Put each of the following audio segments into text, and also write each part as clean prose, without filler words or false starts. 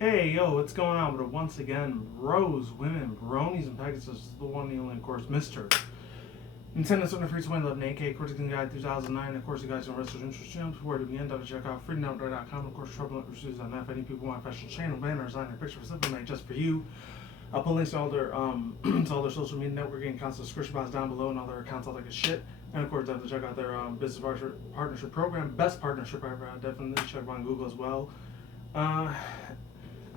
Hey, yo, what's going on? But once again, Rose, women, bronies, and pegasisters, the one, the only, of course, Mr. Nintendo's on the free to win, love an AK, Critical Guide 2009. Of course, you guys know Wrestlers Interest Channels. Before to begin, check out freedomoutdoor.com. Of course, Trouble Reviews on that. If any people want a special channel banner, design a picture for something made just for you. I'll put links to all their to all their social media networking accounts, subscription box down below, and all their accounts, all that good shit. And of course, have to check out their business partnership program, best partnership ever. Definitely check them on Google as well.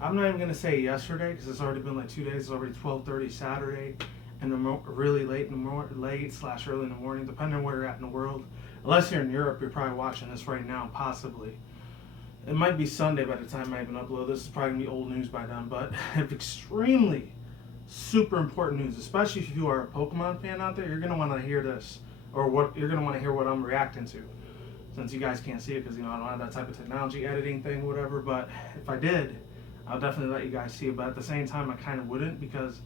I'm not even gonna say yesterday because it's already been like 2 days. It's already 12:30 Saturday, and really late in the late/early in the morning, depending on where you're at in the world. Unless you're in Europe, you're probably watching this right now, possibly. It might be Sunday by the time I even upload this. It's probably gonna be old news by then, but extremely super important news, especially if you are a Pokemon fan out there. You're gonna want to hear this, or what you're gonna want to hear what I'm reacting to. Since you guys can't see it because I don't have that type of technology editing thing, whatever. But if I did, I'll definitely let you guys see it. But at the same time, I kind of wouldn't because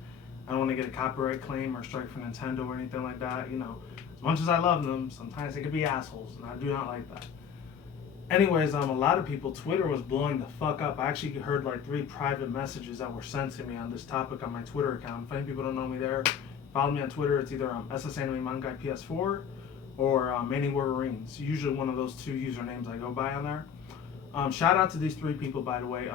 I don't want to get a copyright claim or strike from Nintendo or anything like that. As much as I love them, sometimes they could be assholes, and I do not like that. Anyways, a lot of people, Twitter was blowing the fuck up. I actually heard like 3 private messages that were sent to me on this topic on my Twitter account. If any people don't know me there, follow me on Twitter. It's either SS Anime Manga PS4 or Many Wolverines. Usually one of those 2 usernames I go by on there. Shout out to these 3 people, by the way.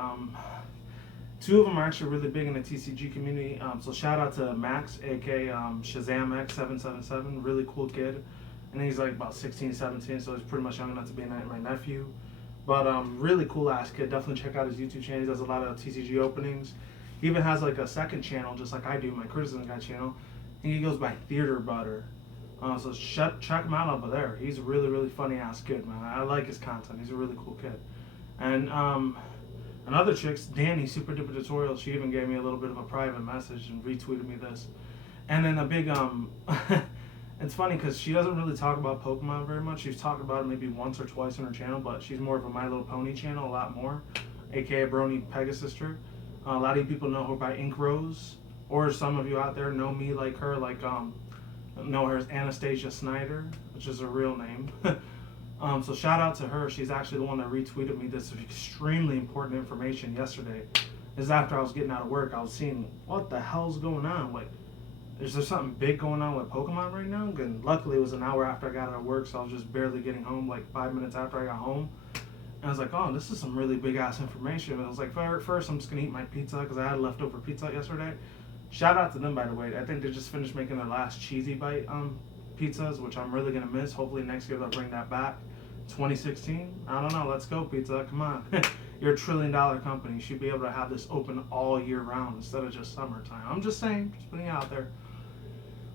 2 of them are actually really big in the TCG community. So shout out to Max, aka ShazamX777, really cool kid. And he's like about 16, 17, so he's pretty much young enough to be my nephew. But really cool ass kid. Definitely check out his YouTube channel. He does a lot of TCG openings. He even has like a second channel, just like I do, my Criticism Guy channel. And he goes by Theater Butter. So check him out over there. He's a really, really funny ass kid, man. I like his content. He's a really cool kid. And another chick's Danny, Super Duper Tutorial. She even gave me a little bit of a private message and retweeted me this. And then a big it's funny because she doesn't really talk about Pokemon very much. She's talked about it maybe once or twice on her channel, but she's more of a My Little Pony channel, a lot more, aka Brony Pegasister. A lot of you people know her by Ink Rose, or some of you out there know me like her, know her as Anastasia Snyder, which is her real name. So shout out to her. She's actually the one that retweeted me this extremely important information yesterday. This is after I was getting out of work. I was seeing what the hell's going on. Like, is there something big going on with Pokemon right now? And luckily it was an hour after I got out of work, so I was just barely getting home, like 5 minutes after I got home. And I was like, oh, this is some really big ass information. And I was like, first I'm just gonna eat my pizza because I had leftover pizza yesterday. Shout out to them, by the way. I think they just finished making their last cheesy bite pizzas, which I'm really gonna miss. Hopefully next year they'll bring that back. 2016, I don't know. Let's go, pizza. Come on. You're a $1 trillion company. You should be able to have this open all year round instead of just summertime. I'm just saying, just putting it out there.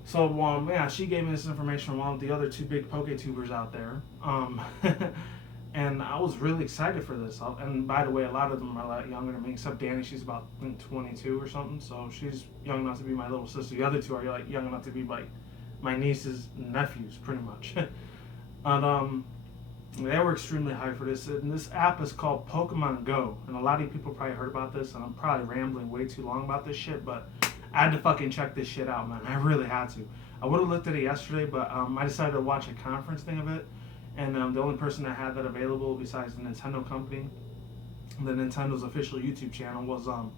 So yeah, she gave me this information from one of the other 2 big PokeTubers out there. And I was really excited for this. And by the way, a lot of them are a lot younger than me, except Danny. She's about 22 or something, so she's young enough to be my little sister. The other 2 are like young enough to be like my nieces and nephews, pretty much. And they were extremely hyped for this. And this app is called Pokemon Go. And a lot of people probably heard about this, and I'm probably rambling way too long about this shit, but I had to fucking check this shit out, man. I really had to. I would have looked at it yesterday, but I decided to watch a conference thing of it. And the only person that had that available besides the Nintendo company, the Nintendo's official YouTube channel, was, of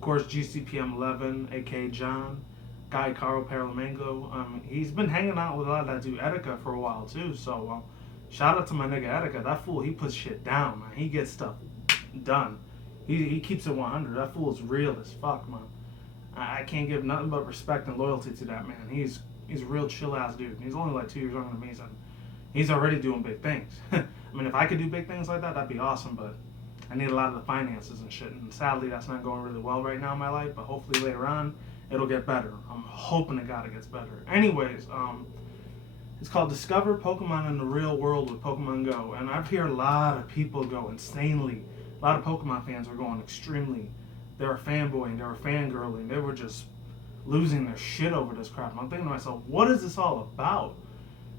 course, GCPM11, aka John, Guy Caro Paralamango. He's been hanging out with a lot of that dude Etika for a while, too. So, shout out to my nigga Etika. That fool, he puts shit down, man. He gets stuff done. He keeps it 100. That fool is real as fuck, man. I can't give nothing but respect and loyalty to that man. He's a real chill ass dude. He's only like 2 years younger than me, so he's already doing big things. I mean, if I could do big things like that, that'd be awesome, but I need a lot of the finances and shit, and sadly that's not going really well right now in my life, but hopefully later on it'll get better. I'm hoping to God it gets better. Anyways, it's called Discover Pokemon in the Real World with Pokemon Go, and I've heard a lot of people go insanely. A lot of Pokemon fans are going extremely. They were fanboying, they were fangirling, they were just losing their shit over this crap. I'm thinking to myself, what is this all about?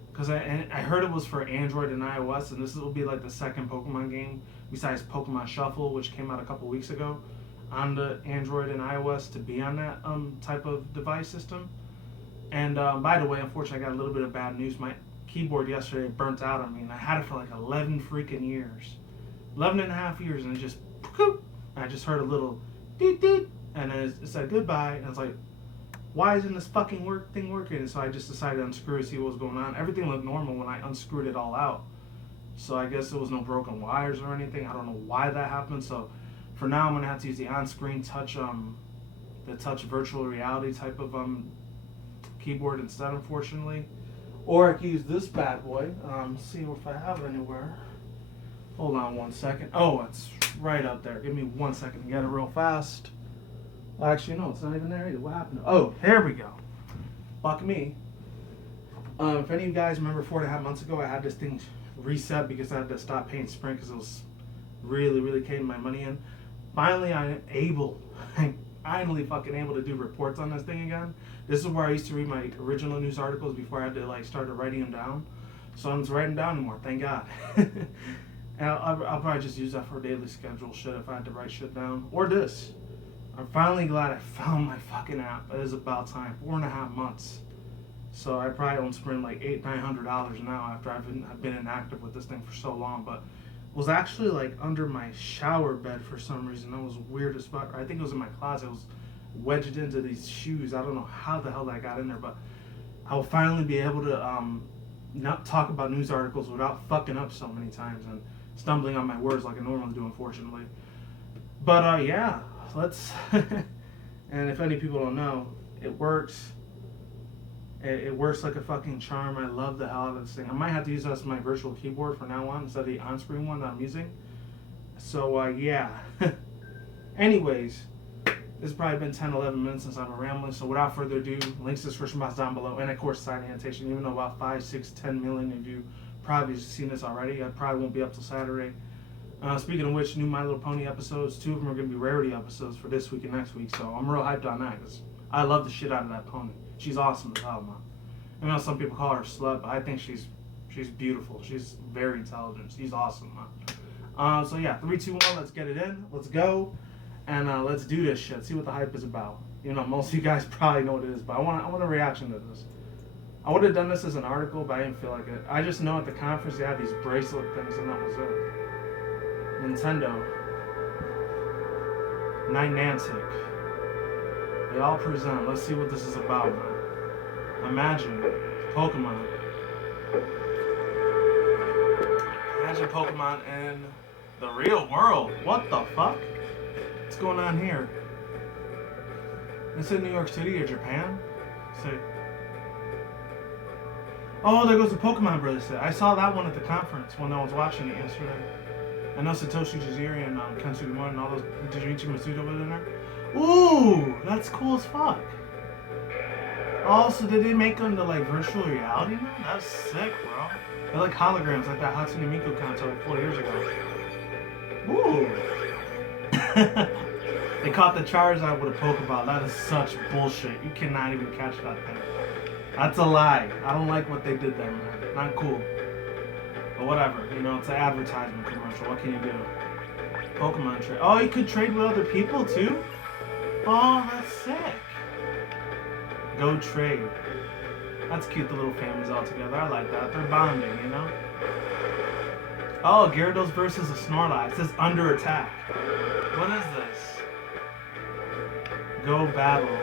Because I heard it was for Android and iOS, and this will be like the second Pokemon game besides Pokemon Shuffle, which came out a couple weeks ago, on the Android and iOS to be on that type of device system. And by the way, unfortunately, I got a little bit of bad news. My keyboard yesterday burnt out on me, and I had it for like 11 freaking years. 11 and a half years, and it just And I just heard a little doot doot, and it said goodbye, and I was like, why isn't this fucking thing working? And so I just decided to unscrew it, see what was going on. Everything looked normal when I unscrewed it all out. So I guess there was no broken wires or anything. I don't know why that happened. So for now, I'm gonna have to use the on-screen touch, the touch virtual reality type of keyboard instead, unfortunately. Or I could use this bad boy. See if I have it anywhere. Hold on 1 second. Oh, it's right up there. Give me 1 second to get it real fast. Actually, no, it's not even there either. What happened? Oh, there we go. Fuck me. If any of you guys remember 4.5 months ago, I had this thing reset because I had to stop paying Sprint because it was really caving my money in. Finally, I'm finally fucking able to do reports on this thing again. This is where I used to read my original news articles before I had to like start writing them down. So I'm just writing down anymore, thank God. And I'll probably just use that for daily schedule shit if I had to write shit down. Or this. I'm finally glad I found my fucking app. It is about time. 4.5 months. So I probably own Sprint like $800-900 now after I've been inactive with this thing for so long. But it was actually like under my shower bed for some reason. That was weird as fuck. I think it was in my closet. It was wedged into these shoes. I don't know how the hell that got in there, but I will finally be able to not talk about news articles without fucking up so many times and stumbling on my words like I normally do, unfortunately. But yeah, let's and if any people don't know, it works. It works like a fucking charm. I love the hell out of this thing. I might have to use that as my virtual keyboard from now on instead of the on-screen one that I'm using. So yeah. Anyways, this has probably been 10-11 minutes since I've been rambling. So without further ado, links to the description box down below, and of course side annotation. Even though about 5, 6, 10 million of you probably seen this already, I probably won't be up till Saturday. Speaking of which, new My Little Pony episodes, 2 of them are going to be rarity episodes for this week and next week, so I'm real hyped on that because I love the shit out of that pony. She's awesome as hell, man. I know some people call her a slut, but I think she's beautiful. She's very intelligent. She's awesome, man. So yeah, 3, 2, 1, let's get it in. Let's go, and let's do this shit. See what the hype is about. You know, most of you guys probably know what it is, but I want a reaction to this. I would have done this as an article, but I didn't feel like it. I just know at the conference they had these bracelet things, and that was it. Nintendo, Niantic, they all present. Let's see what this is about, man. Imagine Pokemon. Imagine Pokemon in the real world. What the fuck? What's going on here? Is it New York City or Japan? Say. Oh, there goes the Pokemon bracelet. I saw that one at the conference when I was watching it yesterday. I know Satoshi Tajiri and Ken Sugimura and all those. Junichi Masuda was in there. Ooh, that's cool as fuck. Also, did they make them to like virtual reality now? That's sick, bro. They're like holograms, like that Hatsune Miku console like 4 years ago. Ooh. They caught the Charizard with a Pokeball. That is such bullshit. You cannot even catch that thing. That's a lie. I don't like what they did there, man. Not cool. But whatever, you know, it's an advertisement commercial. What can you do? Pokemon trade. Oh, you could trade with other people too? Oh, that's sick. Go trade. That's cute, the little families all together. I like that. They're bonding, you know? Oh, Gyarados versus a Snorlax. It says under attack. What is this? Go battle.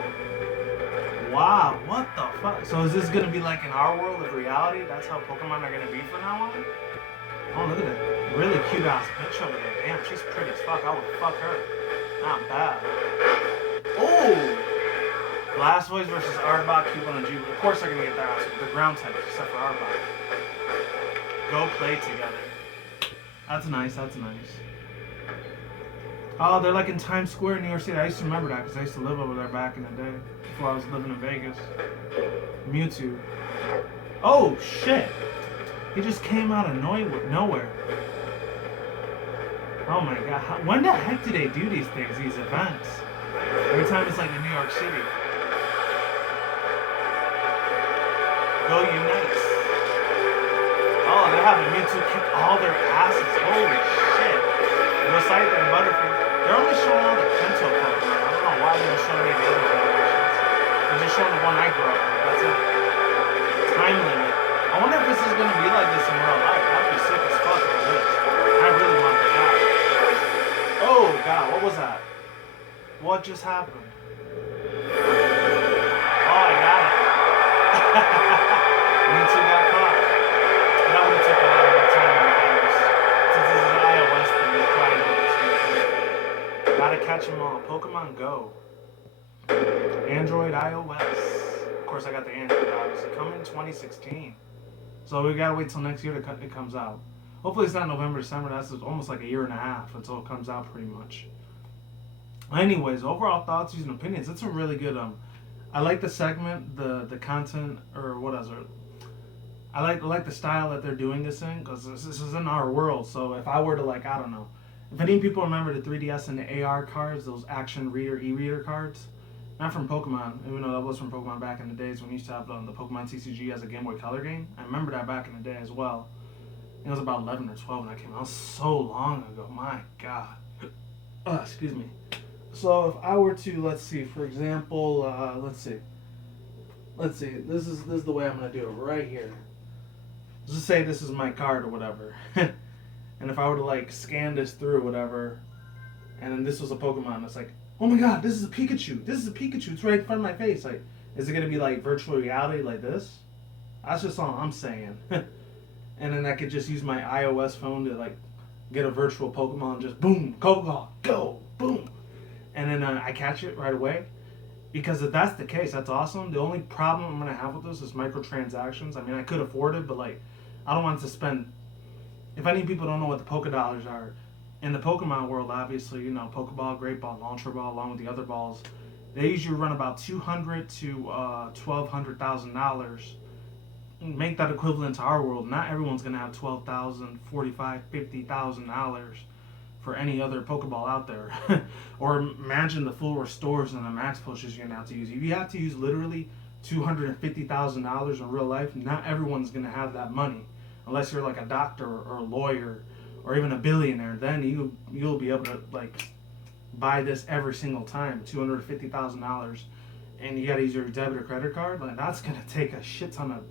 Wow, what the fuck? So is this gonna be like in our world of reality? That's how Pokemon are gonna be from now on? Oh, look at that. Really cute ass bitch over there. Damn, she's pretty as fuck. I would fuck her. Not bad. Oh! Blastoise versus Arbok, Cubone, and Jubilee. Of course they're gonna get their ass with the ground types, except for Arbok. Go play together. That's nice, that's nice. Oh, they're like in Times Square in New York City. I used to remember that because I used to live over there back in the day. Before I was living in Vegas. Mewtwo. Oh, shit. He just came out of nowhere. Oh my god. When the heck do they do these things, these events? Every time it's like in New York City. Go Unites. Oh, they're having Mewtwo kick all their asses. Holy shit. Go Scyther and Butterfree. They're only showing all the Kanto Pokemon. I don't know why they don't show any of the other generations. They're just showing the one I grew up with. That's it. Time limit. I wonder if this is going to be like this in real life. That'd be sick as fuck if it is. I really want the guy. Oh! Oh god, what was that? What just happened? Oh, I got it. Me too got caught. That would have took a lot of my time in the games. Since this is iOS, then you probably know this. Gotta catch them all. Pokemon Go. Android, iOS. Of course, I got the Android, obviously. Coming in 2016. So we gotta wait till next year to it comes out. Hopefully it's not November, December. That's almost like a year and a half until it comes out, pretty much. Anyways, overall thoughts, views, and opinions. It's a really good. I like the segment, the content, or what else? I like the style that they're doing this in, because this is in our world. So if I were to, like, I don't know, if any people remember the 3DS and the AR cards, those action reader e-reader cards, not from Pokemon, even though that was from Pokemon back in the days when we used to have the Pokemon TCG as a Game Boy Color game. I remember that back in the day as well. It was about 11 or 12 when that came out. That was so long ago. My God. Excuse me. So if I were to, let's see, for example, let's see. This is the way I'm gonna do it right here. Let's just say this is my card or whatever, and if I were to like scan this through whatever, and then this was a Pokemon, it's like, oh my God, this is a Pikachu. This is a Pikachu. It's right in front of my face. Like, is it gonna be like virtual reality like this? That's just all I'm saying. And then I could just use my iOS phone to like get a virtual Pokemon, and just boom, go, boom. And then I catch it right away. Because if that's the case, that's awesome. The only problem I'm going to have with this is microtransactions. I mean, I could afford it, but like, I don't want to spend... If any people don't know what the Poké Dollars are, in the Pokemon world, obviously, you know, Pokeball, Great Ball, Ultra Ball, along with the other balls, they usually run about $200,000 to $1,200,000. Make that equivalent to our world. Not everyone's going to have $12,000, $45,000, $50,000 for any other Pokeball out there. Or imagine the full restores and the max pushes you're going to have to use. If you have to use literally $250,000 in real life, not everyone's going to have that money. Unless you're like a doctor or a lawyer or even a billionaire. Then you'll be able to like buy this every single time. $250,000. And you got to use your debit or credit card. Like, that's going to take a shit ton of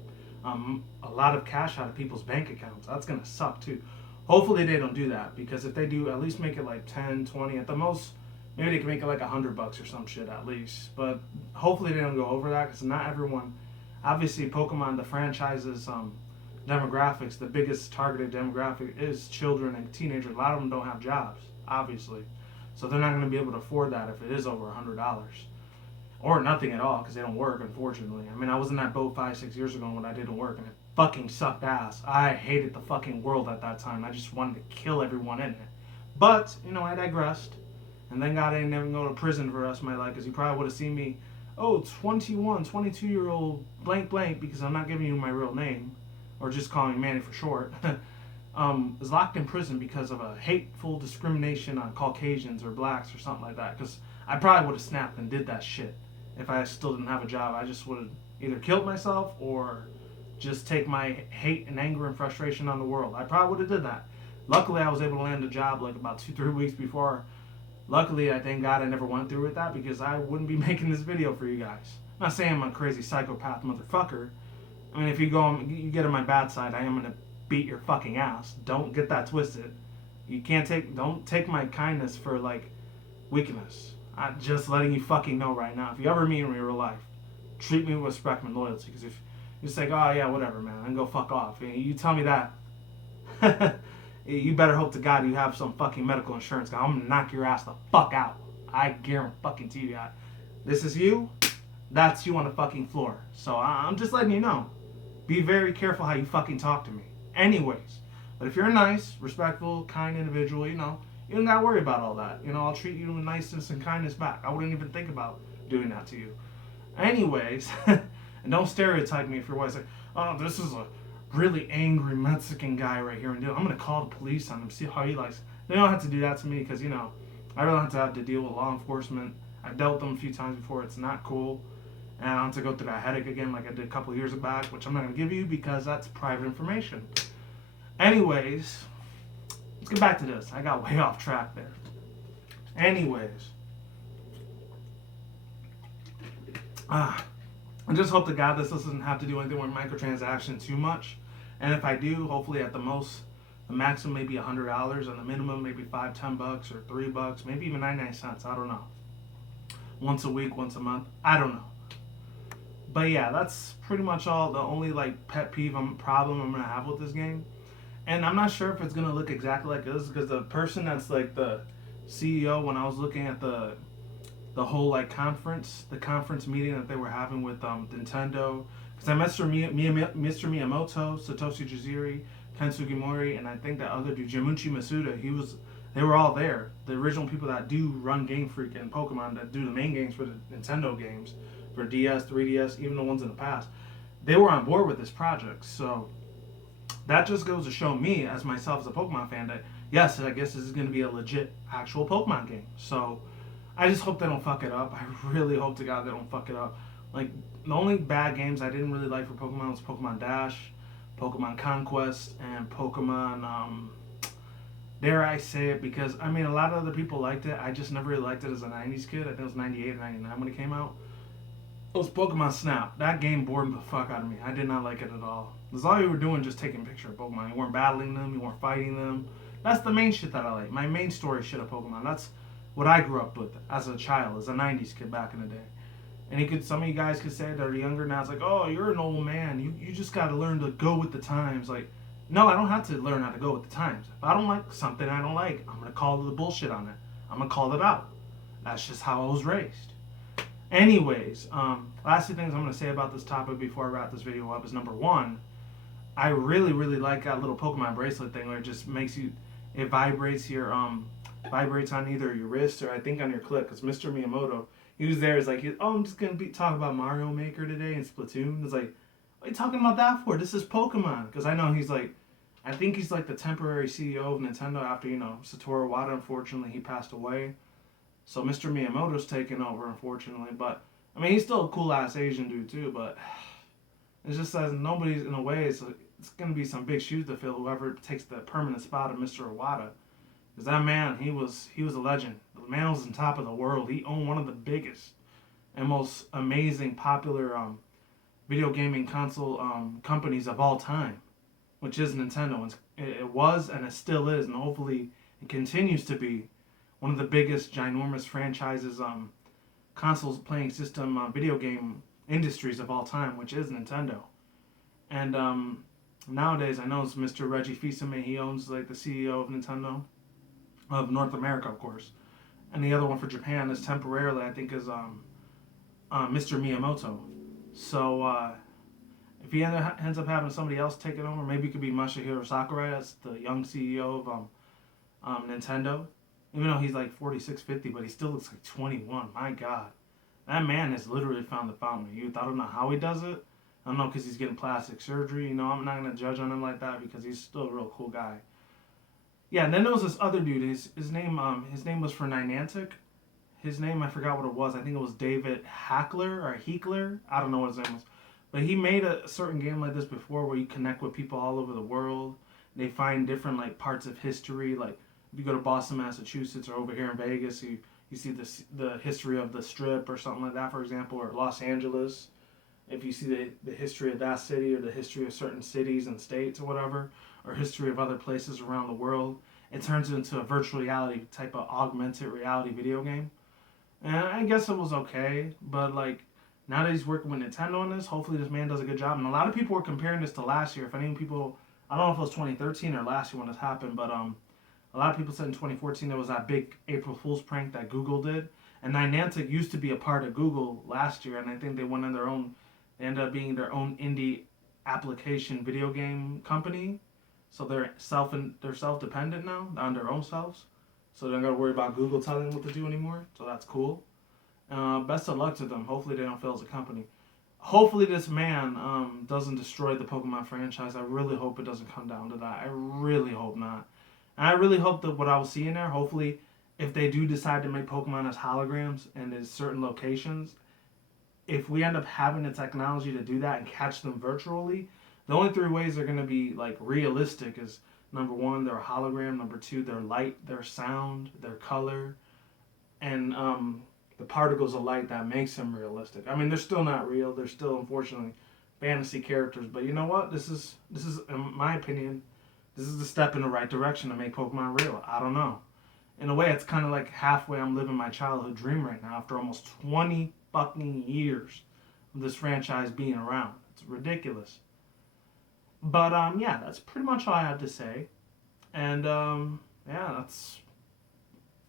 a lot of cash out of people's bank accounts. That's going to suck too. Hopefully they don't do that, because if they do, at least make it like 10, 20 at the most. Maybe they can make it like $100 or some shit at least. But hopefully they don't go over that, because not everyone. Obviously, Pokemon, the franchise's demographics, the biggest targeted demographic is children and teenagers. A lot of them don't have jobs, obviously, so they're not going to be able to afford that if it is over $100. Or nothing at all, because they don't work, unfortunately. I mean, I was in that boat 5-6 years ago when I didn't work, and it fucking sucked ass. I hated the fucking world at that time. I just wanted to kill everyone in it. But, you know, I digressed. And thank God I didn't even go to prison for the rest of my life, because you probably would have seen me, 21, 22-year-old blank, because I'm not giving you my real name, or just calling me Manny for short, was locked in prison because of a hateful discrimination on Caucasians or blacks or something like that. Because I probably would have snapped and did that shit. If I still didn't have a job, I just would have either killed myself or just take my hate and anger and frustration on the world. I probably would have did that. Luckily, I was able to land a job like about 2-3 weeks before. Luckily, I thank God I never went through with that, because I wouldn't be making this video for you guys. I'm not saying I'm a crazy psychopath motherfucker. I mean, if you get on my bad side, I am gonna beat your fucking ass. Don't get that twisted. Don't take my kindness for like weakness. I'm just letting you fucking know right now. If you ever meet me in real life, treat me with respect and loyalty. Because if you just like, oh yeah, whatever, man, and go fuck off. You tell me that, you better hope to God you have some fucking medical insurance. Cause I'm gonna knock your ass the fuck out. I guarantee you that. This is you. That's you on the fucking floor. So I'm just letting you know. Be very careful how you fucking talk to me. Anyways, but if you're a nice, respectful, kind individual, you don't gotta worry about all that. I'll treat you with niceness and kindness back. I wouldn't even think about doing that to you. Anyways, and don't stereotype me if your wife's like, oh, this is a really angry Mexican guy right here, and I'm gonna call the police on him, see how he likes. They don't have to do that to me, because I really don't have to deal with law enforcement. I've dealt with them a few times before. It's not cool. And I don't have to go through that headache again like I did a couple of years back, which I'm not going to give you because that's private information. Anyways, let's get back to this. I got way off track there. Anyways. I just hope to God this doesn't have to do anything with microtransactions too much. And if I do, hopefully at the most, The maximum may be $100, and the minimum maybe $5, $10, or $3, maybe even 99 cents. I don't know. Once a week, once a month. I don't know. But yeah, that's pretty much all. The only like pet peeve problem I'm gonna have with this game, and I'm not sure if it's gonna look exactly like this because the person that's like the CEO, when I was looking at the whole like conference, the conference meeting that they were having with Nintendo, because I met Mr. Miyamoto, Satoshi Tajiri, Ken Sugimori, and I think that other dude, Junichi Masuda. They were all there. The original people that do run Game Freak and Pokemon, that do the main games for the Nintendo games, for DS, 3DS, even the ones in the past, they were on board with this project. So that just goes to show me, as myself as a Pokemon fan, that yes, I guess this is going to be a legit, actual Pokemon game. So I just hope they don't fuck it up. I really hope to God they don't fuck it up. Like, the only bad games I didn't really like for Pokemon was Pokemon Dash, Pokemon Conquest, and Pokemon, dare I say it, because, I mean, a lot of other people liked it. I just never really liked it as a 90s kid. I think it was 98 or 99 when it came out. It was Pokemon Snap. That game bored the fuck out of me. I did not like it at all. Because all you were doing just taking a picture of Pokemon. You weren't battling them. You weren't fighting them. That's the main shit that I like. My main story shit of Pokemon. That's what I grew up with as a child, as a 90s kid back in the day. And some of you guys could say that are younger now, it's like, oh, you're an old man. You just got to learn to go with the times. Like, no, I don't have to learn how to go with the times. If I don't like something I don't like, I'm going to call the bullshit on it. I'm going to call it out. That's just how I was raised. Anyways, last two things I'm going to say about this topic before I wrap this video up is, number one, I really, really like that little Pokemon bracelet thing where it just makes you, it vibrates vibrates on either your wrist or I think on your clip, because Mr. Miyamoto, he was there, it's like, oh, I'm just going to be talking about Mario Maker today and Splatoon. It's like, what are you talking about that for? This is Pokemon. Because I know he's like, I think he's like the temporary CEO of Nintendo after, Satoru Iwata, unfortunately, he passed away. So Mr. Miyamoto's taken over, unfortunately. But, I mean, he's still a cool-ass Asian dude, too. But it's just as nobody's, in a way, it's going to be some big shoes to fill, whoever takes the permanent spot of Mr. Iwata. Because that man, he was a legend. The man was on top of the world. He owned one of the biggest and most amazing, popular video gaming console companies of all time, which is Nintendo. And it was and it still is, and hopefully it continues to be one of the biggest, ginormous franchises, consoles playing system, video game industries of all time, which is Nintendo. And nowadays, I know it's Mr. Reggie Fils-Aimé. He owns like the CEO of Nintendo, of North America, of course. And the other one for Japan is temporarily, I think, is Mr. Miyamoto. So if he ends up having somebody else take it over, maybe it could be Masahiro Sakurai. That's the young CEO of Nintendo. Even though he's like 46, 50, but he still looks like 21. My God. That man has literally found the fountain of youth. I don't know how he does it. I don't know, because he's getting plastic surgery. I'm not going to judge on him like that because he's still a real cool guy. Yeah, and then there was this other dude. His name was for Niantic. His name, I forgot what it was. I think it was David Hackler or Heekler. I don't know what his name was. But he made a certain game like this before where you connect with people all over the world. They find different like parts of history. Like if you go to Boston, Massachusetts, or over here in Vegas, you see the history of the Strip or something like that, for example, or Los Angeles. If you see the history of that city or the history of certain cities and states or whatever, or history of other places around the world, it turns into a virtual reality type of augmented reality video game. And I guess it was okay, but like now that he's working with Nintendo on this, hopefully this man does a good job. And a lot of people were comparing this to last year. If any people, I don't know if it was 2013 or last year when this happened, but a lot of people said in 2014 there was that big April Fool's prank that Google did. And Niantic used to be a part of Google last year, and I think they went on their own. They ended up being their own indie application video game company. So they're self-dependent now on their own selves. So they don't got to worry about Google telling them what to do anymore. So that's cool. Best of luck to them. Hopefully they don't fail as a company. Hopefully this man doesn't destroy the Pokemon franchise. I really hope it doesn't come down to that. I really hope not. And I really hope that what I will see in there, hopefully, if they do decide to make Pokemon as holograms and in certain locations, if we end up having the technology to do that and catch them virtually, the only three ways they're going to be like realistic is, number one, they're a hologram. Number two, their light, their sound, their color, and the particles of light that makes them realistic. I mean, they're still not real. They're still, unfortunately, fantasy characters. But you know what? This is, in my opinion, this is a step in the right direction to make Pokemon real. I don't know. In a way, it's kind of like halfway I'm living my childhood dream right now after almost 20 fucking years of this franchise being around. It's ridiculous. But yeah, that's pretty much all I have to say. And yeah, that's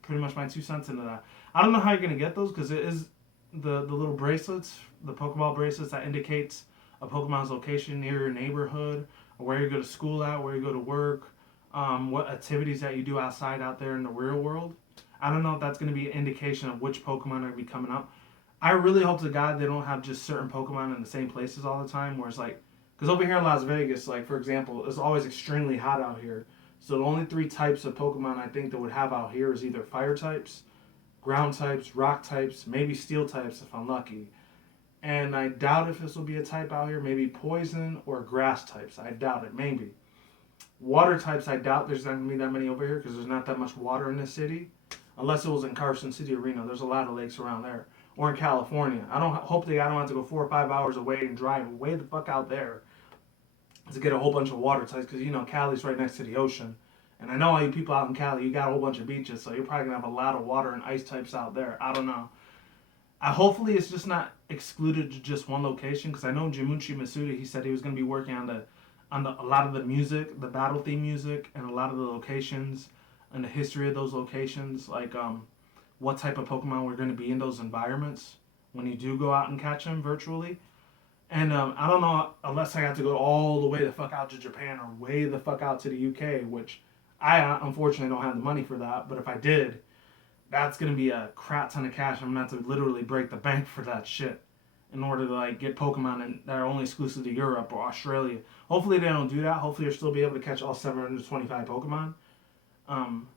pretty much my 2 cents into that. I don't know how you're gonna get those because it is the little bracelets, the Pokeball bracelets that indicates a Pokemon's location near your neighborhood, or where you go to school at, where you go to work, what activities that you do outside out there in the real world. I don't know if that's going to be an indication of which Pokemon are going to be coming up. I really hope to God they don't have just certain Pokemon in the same places all the time, where it's like, because over here in Las Vegas, like for example, it's always extremely hot out here. So the only 3 types of Pokemon I think that would have out here is either fire types, ground types, rock types, maybe steel types if I'm lucky. And I doubt if this will be a type out here. Maybe poison or grass types. I doubt it. Maybe. Water types, I doubt there's not going to be that many over here because there's not that much water in this city. Unless it was in Carson City or Reno. There's a lot of lakes around there. Or in California. I don't hopefully I don't have to go 4 or 5 hours away and drive way the fuck out there to get a whole bunch of water types because you know Cali's right next to the ocean. And I know all you people out in Cali, you got a whole bunch of beaches, so you're probably gonna have a lot of water and ice types out there. I don't know. Hopefully it's just not excluded to just one location because I know Jimuchi Masuda, he said he was going to be working on a lot of the music, the battle theme music, and a lot of the locations and the history of those locations, like what type of Pokemon were going to be in those environments when you do go out and catch them virtually. And I don't know unless I have to go all the way the fuck out to Japan or way the fuck out to the UK, which I unfortunately don't have the money for that. But if I did, that's gonna be a crap ton of cash. I'm gonna have to literally break the bank for that shit in order to like get Pokemon that are only exclusive to Europe or Australia. Hopefully they don't do that. Hopefully you'll still be able to catch all 725 Pokemon. Um,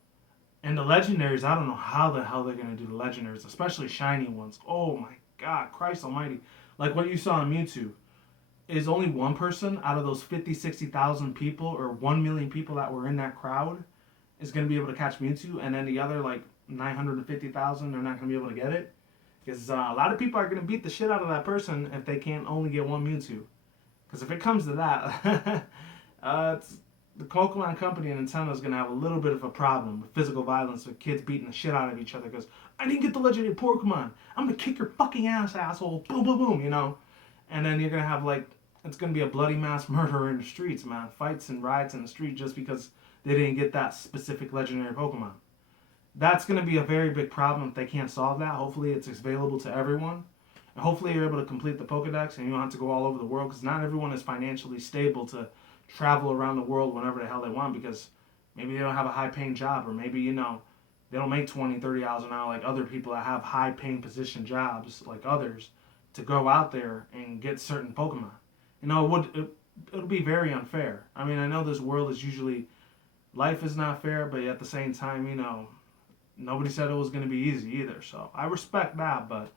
and the legendaries, I don't know how the hell they're gonna do the legendaries, especially shiny ones. Oh my god, Christ Almighty! Like what you saw in Mewtwo is only one person out of those 50, 60,000 people or 1 million people that were in that crowd is going to be able to catch Mewtwo, and then the other like 950,000 they're not going to be able to get it because a lot of people are going to beat the shit out of that person if they can't only get one Mewtwo. Because if it comes to that, it's, the Pokemon Company and Nintendo is going to have a little bit of a problem with physical violence with kids beating the shit out of each other because I didn't get the legendary Pokemon. I'm going to kick your fucking ass, asshole. Boom, boom, boom, you know? And then you're going to have like, it's going to be a bloody mass murder in the streets, man. Fights and riots in the street just because they didn't get that specific legendary Pokemon. That's going to be a very big problem if they can't solve that. Hopefully it's available to everyone. And hopefully you're able to complete the Pokedex and you don't have to go all over the world because not everyone is financially stable to travel around the world whenever the hell they want because maybe they don't have a high paying job or maybe, you know, they don't make 20, 30 hours an hour like other people that have high paying position jobs like others to go out there and get certain Pokemon. You know, it'll be very unfair. I mean, I know this world is usually, life is not fair, but at the same time, you know, nobody said it was going to be easy either. So I respect that, but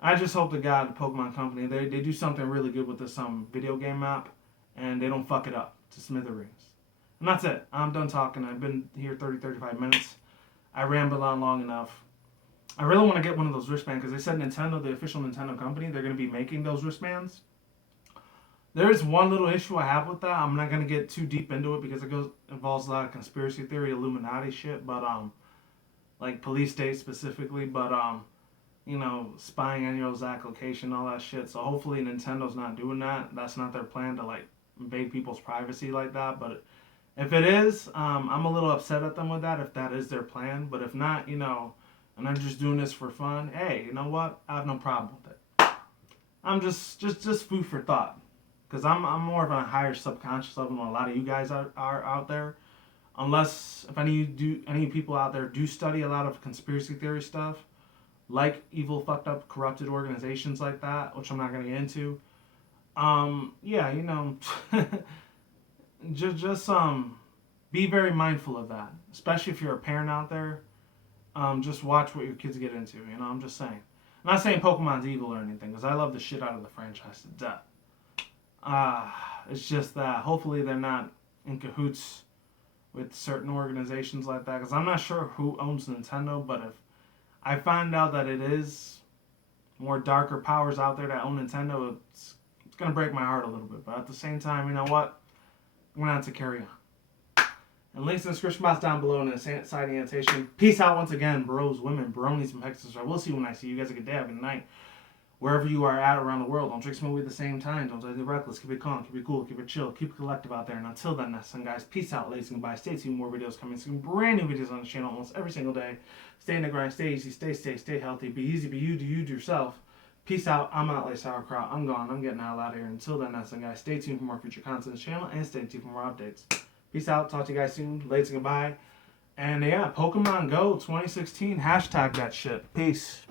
I just hope to God the Pokemon Company, they do something really good with this video game map and they don't fuck it up to smithereens. And that's it. I'm done talking. I've been here 30, 35 minutes. I rambled on long enough. I really want to get one of those wristbands because they said Nintendo, the official Nintendo company, they're going to be making those wristbands. There is one little issue I have with that. I'm not going to get too deep into it because it involves a lot of conspiracy theory, Illuminati shit, but like police state specifically, but you know, spying on your exact location, all that shit. So hopefully Nintendo's not doing that. That's not their plan to like invade people's privacy like that. But if it is, I'm a little upset at them with that if that is their plan. But if not, you know, and I'm just doing this for fun, hey, you know what? I have no problem with it. I'm just food for thought. Because I'm more of a higher subconscious level than a lot of you guys are out there. Unless, if any people out there do study a lot of conspiracy theory stuff, like evil, fucked up, corrupted organizations like that, which I'm not going to get into. Yeah, you know, just be very mindful of that. Especially if you're a parent out there. Just watch what your kids get into, you know, I'm just saying. I'm not saying Pokemon's evil or anything, because I love the shit out of the franchise to death. It's just that hopefully they're not in cahoots with certain organizations like that, because I'm not sure who owns Nintendo, but if I find out that it is more darker powers out there that own Nintendo, it's going to break my heart a little bit. But at the same time, you know what? We're going to have to carry on. And links in the description box down below in the side annotation. Peace out once again, bros, women, bronies, and pegasisters. I will see you when I see you. Guys have a good day, have a good night. Wherever you are at around the world, don't drink smoke weed at the same time. Don't be reckless. Keep it calm. Keep it cool. Keep it chill. Keep it collective out there. And until then, next time, guys, peace out, ladies and goodbye. Stay tuned. More videos coming soon. Brand new videos on the channel almost every single day. Stay in the grind. Stay easy. Stay safe. Stay healthy. Be easy. Be you. Do you do yourself. Peace out. I'm out like sauerkraut. I'm gone. I'm getting out of here. Until then, next time, guys, stay tuned for more future content on this channel and stay tuned for more updates. Peace out. Talk to you guys soon. Ladies and goodbye. And yeah, Pokemon Go 2016. Hashtag that shit. Peace.